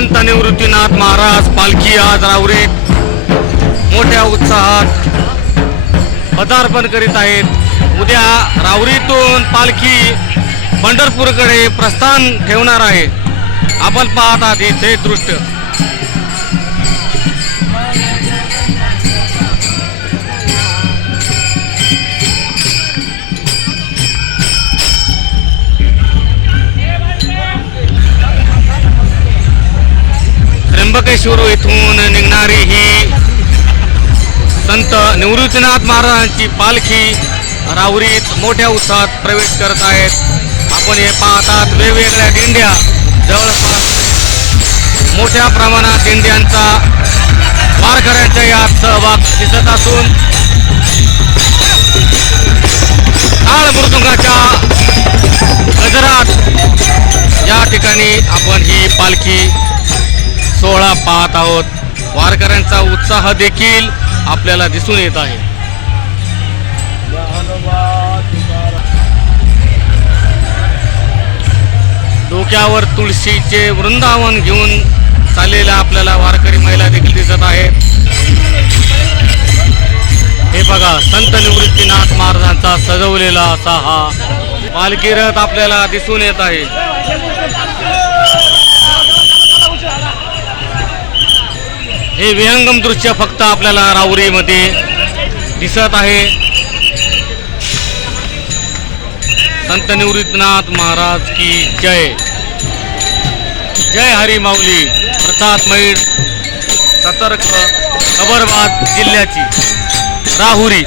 निवृत्तीनाथ महाराज पालखी आज रावरीत मोठ्या उत्साहात पदार्पण करीत आहेत. उद्या रावरीतून पालखी पंढरपूरकडे प्रस्थान ठेवणार आहे. आपण पाहत आहात हे ते त्र्यंबकेश्वर येथून निघणारी ही संत निवृत्तीनाथ महाराजांची पालखी राहुरीत मोठ्या उत्साहात प्रवेश करत आहेत. आपण हे पाहतात वेगवेगळ्या दिंड्या. जवळपास मोठ्या प्रमाणात दिंड्यांचा वारकऱ्यांच्या यात सहभाग दिसत असून काळ मृदुंगाच्या गजरात या ठिकाणी आपण ही पालखी सोहळा पाहत आहोत. वारकऱ्यांचा उत्साह देखील आपल्याला दिसून येत आहे. डोक्यावर तुळशीचे वृंदावन घेऊन चाललेल्या आपल्याला वारकरी महिला देखील दिसत आहेत. हे बघा संत निवृत्तीनाथ महाराजांचा सजवलेला असा हा पालखी रथ आपल्याला दिसून येत आहे. हे विहंगम दृश्य फक्त आपल्याला राहुरीमध्ये दिसत आहे. संत निवृत्तीनाथ महाराज की जय. जय हरी माऊली प्रसाद मयूर सतर्क खबरबाद जिल्ह्याची. राहुरी.